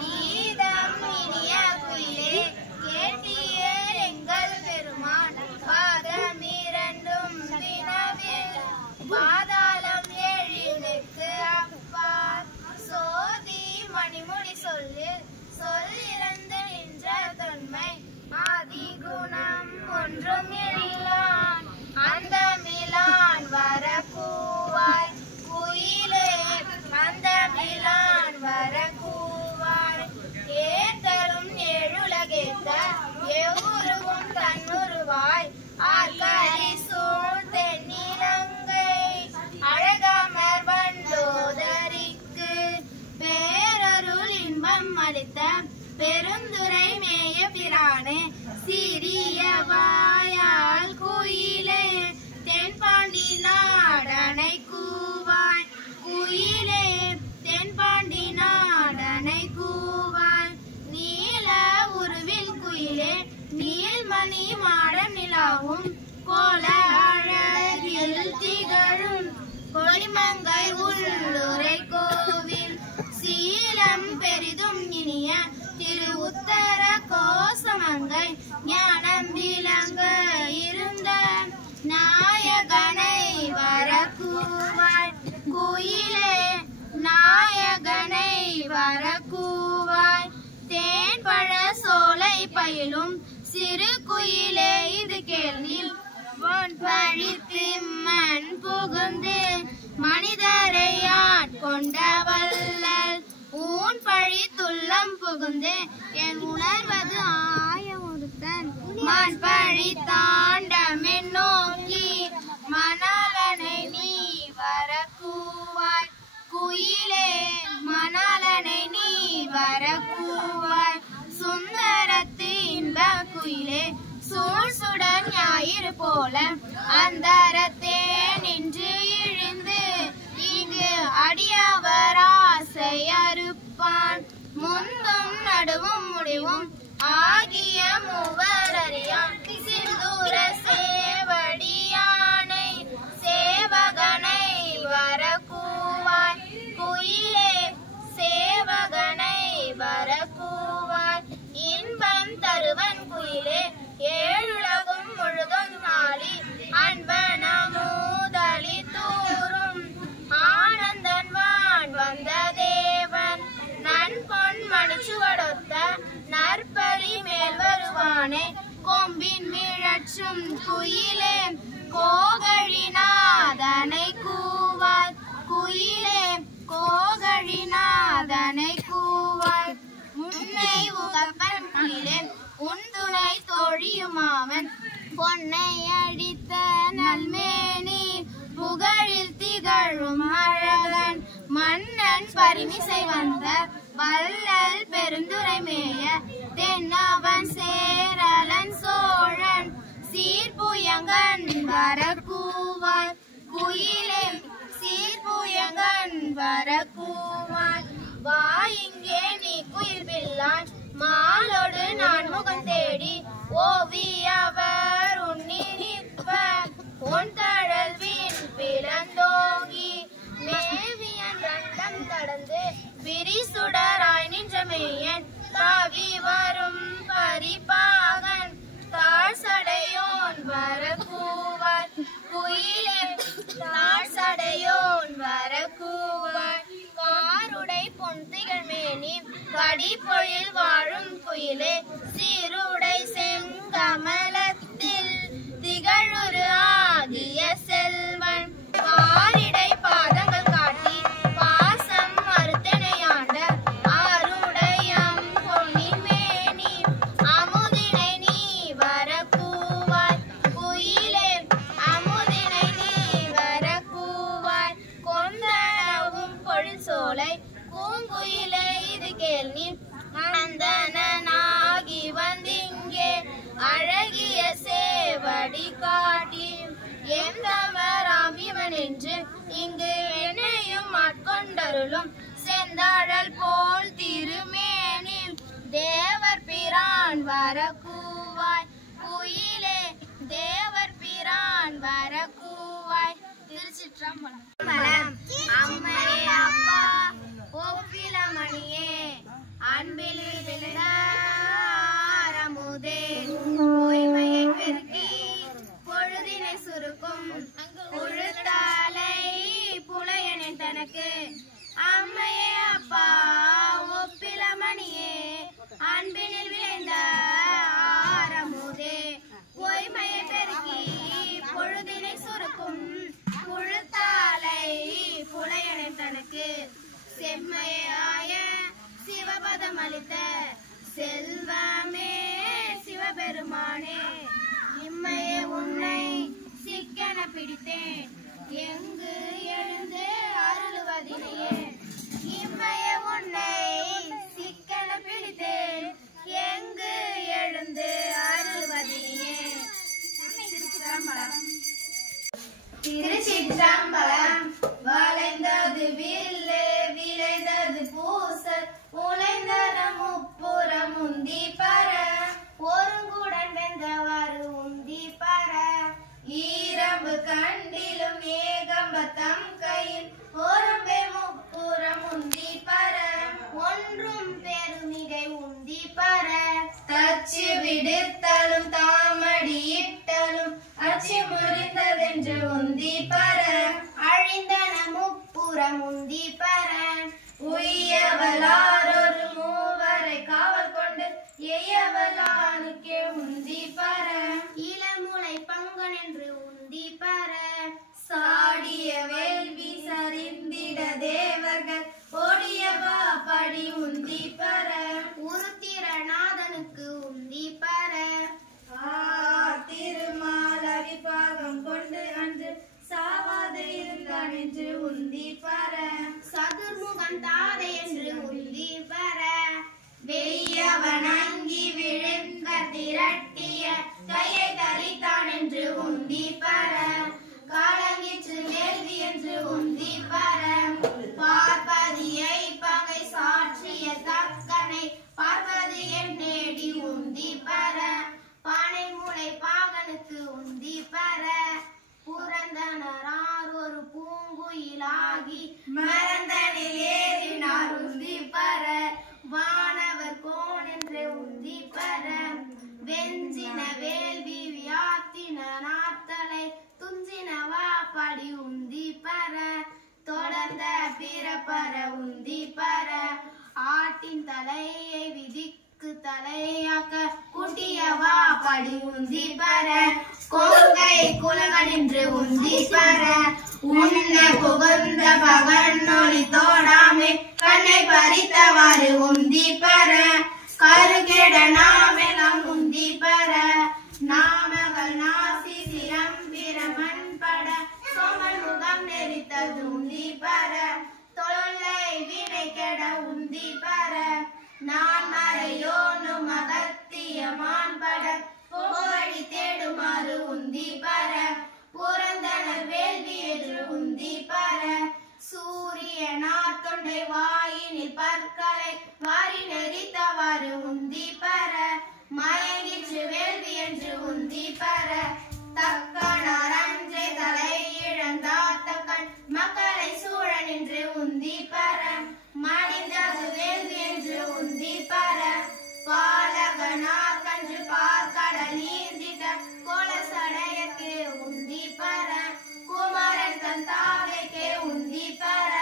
கீதம் இனிய குயிலே கேட்டீர் எங்கள் பெருமான் பாதம் இரண்டும் வினவில் பாதாளம் ஏழினுக்கு அப்பால் சோதி மணிமுடி சொல்லில் சொல்லிறந்து நின்ற தொன்மை ஆதி குணம் ஒன்றும் இல்லான் அந்த மிலான் வர கூவாய் குயிலே அந்த மிலான் வர கூவாய் ஏத்தரும் ஏழுலகேத்த எவ்வுருவும் தன்னுருவாய் ஆர்கரி சூழ் தென்னிலங்கை அழகமர் வண்டோதரிக்கு பேரருள் இன்பம் அளித்த பெருந்துரை மேய பிரானே சிறிய வாயால் குயிலே தென்பாண்டி நாடனை கூவாய் குயிலே தென்பாண்டி நாடனை கூவாய் நீல உருவில் குயிலே நீல்மணி மாடம் நிலாவும் கோல அழகில் திகழும் கொடிமங்கை உள்ளுரை கோவில் சீலம் பெரிதும் இனிய திரு உத்தர கோசமங்கை ஞானம் விளங்க இருந்த நாயகனை வர கூவாய் குயிலே நாயகனை வர கூவாய் தேன்பழ சோலை பயிலும் சிறு குயிலே இது கேள்வி பழித்து மண் புகுந்து மனிதரை ஆட்கொண்ட வல்லல் ஊன் பழி துள்ளம் புகுந்து என் உணர்வது ஆய ஒருத்தன் மண் பழி தாண்டமென் நோக்கி மணாலனை நீ வர கூவாய் குயிலே மணாலனை நீ வர கூவாய் சுந்தரத்து இன்ப குயிலே சூழ் சுடன் ஞாயிறு போல அந்தரத்தே நின்று இழிந்து இங்கு அடியவர் ஆசை அறுப்பான் முந்தும் நடுவும் முடிவும் ஆகிய மூவர் அறியான் சிந்தூர சேவடியானை சேவகனை வர கூவாய் குயிலே சேவகனை வர கூவாய் இன்பம் தருவன் குயிலே ஏழுலகும் முழுதும் நாளி அன்பன மூதலி தூரும் ஆனந்தன் வான் வந்த தேவன் நன்பொன் மணிச்சுவடொத்த நற்பரி மேல் வருவானே கொம்பின் மிழற்றும் குயிலே கோகழிநாதனை கூவாய் குயிலே கோகழிநாதனை கூவாய் உன்னை உகப்பன் குயிலே உன் துணை தோழியுமாவன் பொன்னை அடித்த நல்மேனி புகழில் திகழும் அழகன் மன்னன் பரிமிசை வந்த வள்ளல் பெருந்துரை மேய தென்னவன் சேரலன் சோழன் சீர்புயங்கன் வர கூவாய் குயிலே சீர்புயங்கன் வர கூவாய் வா இங்கே நீ குயில் பிள்ளான் மாலோடு நான் முகம் தேடி ஓவியவர் உன்னி நிற்ப உன் தழல் வீண் பிளந்தோங்கி மேவியன் ரண்டம் கடந்து விரிசுடராய் நின்ற மேயன் தாவி வரும் பரிபாகன் தாழ் சடையோன் வர கூவாய் குயிலே தாழ் சடையோன் வர கூவாய் காருடை பொன் திகழ்மேனி கடிப்பொழில் வாழும் குயிலே சீருடை செங்கமலத்தில் திகழுரு ஆகிய செல்வன் பாரிடை பாதங்கள் காட்டி பாசம் மறுத்தனையாண்ட ஆருடையம் பொன்னின் மேனி அமுதினை நீ வர கூவாய் குயிலே அமுதினை நீ வர கூவாய் கொந்தளவும் பொழில் சோலை பூங்குயிலே இது கேள் நீ அந்தனாகி வந்திங்கே அழகிய சேவடி காட்டி எந்தவராம் இவன் என்று இங்கு என்னையும் ஆட்கொண்டருளும் செந்தாழல் போல் திருமேனி தேவர் பிரான் வர கூவாய் குயிலே தேவர் பிரான் வர கூவாய். திருச்சிற்றம்பலம். அம்மையே அப்பா ஒப்பிலமணி இம்மையாய சிவபதம் அளித்த செல்வமே சிவபெருமானே, இம்மைய உன்னை சிக்கென பிடித்தேன், எங்கு எழுந்து அருளுவதினையே. இம்மைய உன்னை சிக்கென பிடித்தேன், எங்கு எழுந்து அருளுவதினையே. திருச்சிற்றம்பலம். வளைந்தது வில்லு விளைந்தது பூசல், உழைந்தன முப்புறம் உந்தி பர, ஒருங்குடன் வெந்தவாறு உந்தி பர, ஈரம்பு கண்டிலும் ஏகம்பத்தம் கையில் ஒரும்பை முப்புறம் உந்தி பர, ஒன்றும் பெருமிகை உந்தி பர, தச்சு விடுத்தலும் தாமடி இட்டலும் அச்சி முறிந்ததென்று உந்தி பர, அழிந்தன முப்புறம் உந்தி பர, உய்யவளாரொரு மூவரை காவல் கொண்டு எய்யவளானுக்கே உந்தி பர, இளமுலை பங்கன் என்று உந்தி பர, சாடிய வேள்வி சரிந்திட தேவர்கள் ஓடியவா படி உந்தி பர, உருத்திரநாதனுக்கு உந்தி பர, திருமால் பாகம் கொண்டு அன்று சாவாது இருந்தான் என்று உந்தி பர, சதுர்முகன் தாதை என்று உந்தி பர, வெய்யவன் அங்கி விழுந்த திரட்டிய கையை தரித்தான் என்று உந்தி பர, காலங்கிற்று வேள்வி என்று உந்தி பர, பார்ப்பதியை பகை சாற்றிய தக்கனை பார்ப்பதியை நேடி உந்தி பர, பானை மூளை பாகனுக்கு உந்தி பர, புரந்தனார் ஒரு பூங்குயிலாகி மறந்தனில் ஏறினார் உந்தி பர, வானவர் கோன் என்று உந்தி பர, வெஞ்சின வேள்வி வியாத்தின நாத்தலை துஞ்சினவா படி உந்தி பர, தொடர்ந்த பிறப்பர உந்தி பர, ஆட்டின் தலையை விதிக்கு தலையாக்க குட்டியவா படி உந்தி பர, கொங்கை குலகனின்று உந்தி பர, உன்ன புகழ்ந்த பகன் நொழி தோடாமே கண்ணை பறித்தவாறு உந்தி பர, கருகேட நாமெல்லாம் உந்தி பர, நாமகள் நாசி சிரம்பிரமன் பட சோமன் முகம் நெறித்தது உந்தி பர, தொல்லை வினை கெட உந்தி பர, நான் மறையோனு மகத்தியமான் பட போவழி தேடுமாறு உந்தி பர, புரந்தனர் வேள்வி என்று உந்தி பர, சூரியனார் தொண்டை வாயினில் பற்களை வாரி நெறித்தவாறு உந்தி பர, மயங்கிற்று வேள்வி என்று உந்தி பர, தக்கனார் அன்றே தலை இழந்தார் தக்கன் மக்களை சூழ நின்று உந்தி பர, மடிந்தது வேள்வி என்று உந்தி பர, பாலகனார் கன்று பார்க்கடல் ஈர்ந்திட்ட கோலசடையக்கே உந்தி பர, குமரன் தன் தாதைக்கே உந்தி பர,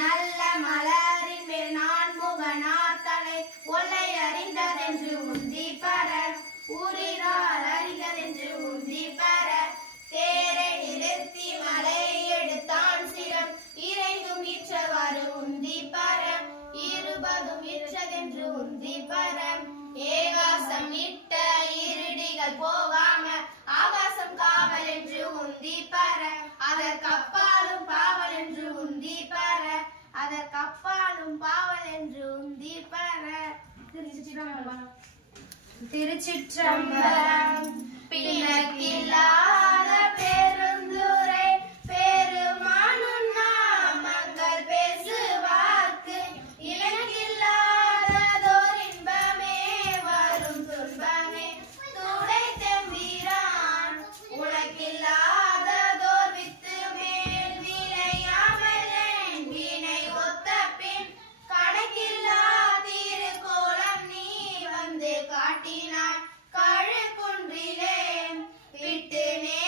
நல்ல மலரின் மேல் நான் முகனார் தலை ஒல்லை அறிந்ததென்று உந்தி பர, உரிரால் அறிந்ததென்று உந்தி பர, தேரை நிறுத்தி மலை எடுத்தான் சிரம் இறைந்தும் இற்றவாறு உந்தி பர, இருபதும் இற்றதென்று உந்தி பர, ஏகாசம் இட்ட இருடிகள் போகாம ஆகாசம் காவல் என்று உந்தி பர, அதற்கப்பாலும் பாவல் என்று உந்தி பர, அதற்கப்பாலும் பாவல் என்று உந்தி பர. திருச்சிற்றம்பலம். திருச்சிற்றம்பலம். பிணக்கில்லாத பெருந்துரை பெருமானும் நாமங்கள் பேசுவார்க்கு இலக்கில்லாததோர் இன்பமே வரும் துன்பமே துடைத்தெம்பிரான், உனக்கில்லாததோர் வித்து மேல் வினையாமல் வினை ஒத்த பின் கணக்கில்லா திருக்கோலம் நீ வந்து காட்டினாய் கழுக்குன்றிலே விட்டு நே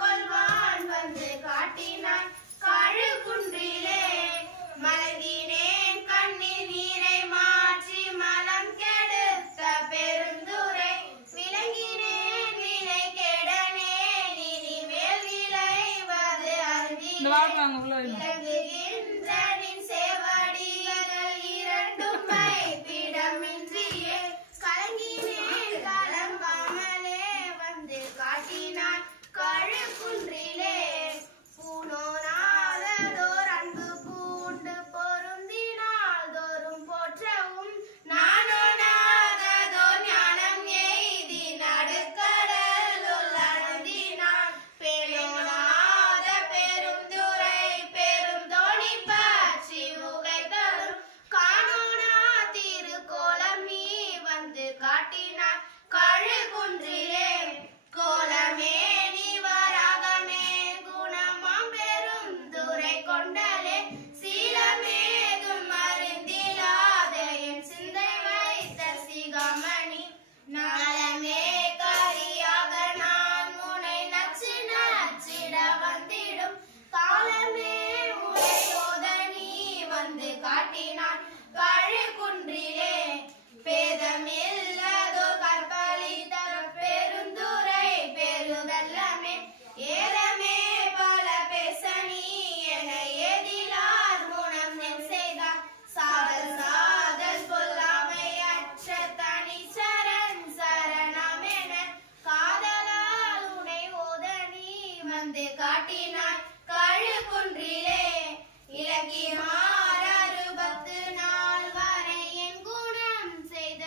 கொள்வான் வந்து காட்டினான் கழுகுன்றிலே. மலங்கினேன் கண்ணில் நீரை மாற்றி மலம் கெடுத்த பெருந்துரை. விளங்கினேன் வினை கெடனே இனிமேல் விளைவது இலங்குகின்றனின் சேவடிகள் இரண்டும் மைப்பிடமின்றியே. கலங்கினேன் கலங்காமலே வந்து காட்டினான் கழுகுன்றிலே. பூனோனாததோர் அன்பு பூண்டு பொருந்தினால் தோறும் போற்றவும் நானோனாததோர் ஞானம் எய்தி நடுக்கடலுள் அழுந்தினான். பேணோனாத பெருந்துரை பெருந்தோணி பற்றி உகைத்தலும் காணோனா திருக்கோலம் நீ வந்து காட்டினான் கழுகுன்றிலே. கோலமே நீ வராகமே குணமாம் பெருந்துரை கொண்டலே. சீலமேதும் மருந்திலாத என் சிந்தை வைத்த சிகாமணி. நாளமே கரியாக நான் உனை நச்சு நச்சிட வந்திடும் காலமே உடையோத நீ வந்து காட்டினான் கழுகுன்றிலே. பேதமில்லதோ கற்பழித்த பெருந்துரை பெருவெல்லமே. ஏதமே பல பேச நீ என எதிலார் குணம் என் செய்தார். சாதல் சாதல் கொல்லாமை அற்ற தனி சரண் சரணமென காதலால் உனை ஓத நீ வந்து காட்டினாய் கழுகுன்றிலே. இலக்கியமார் 60 நாள் வரை என் குணம் செய்த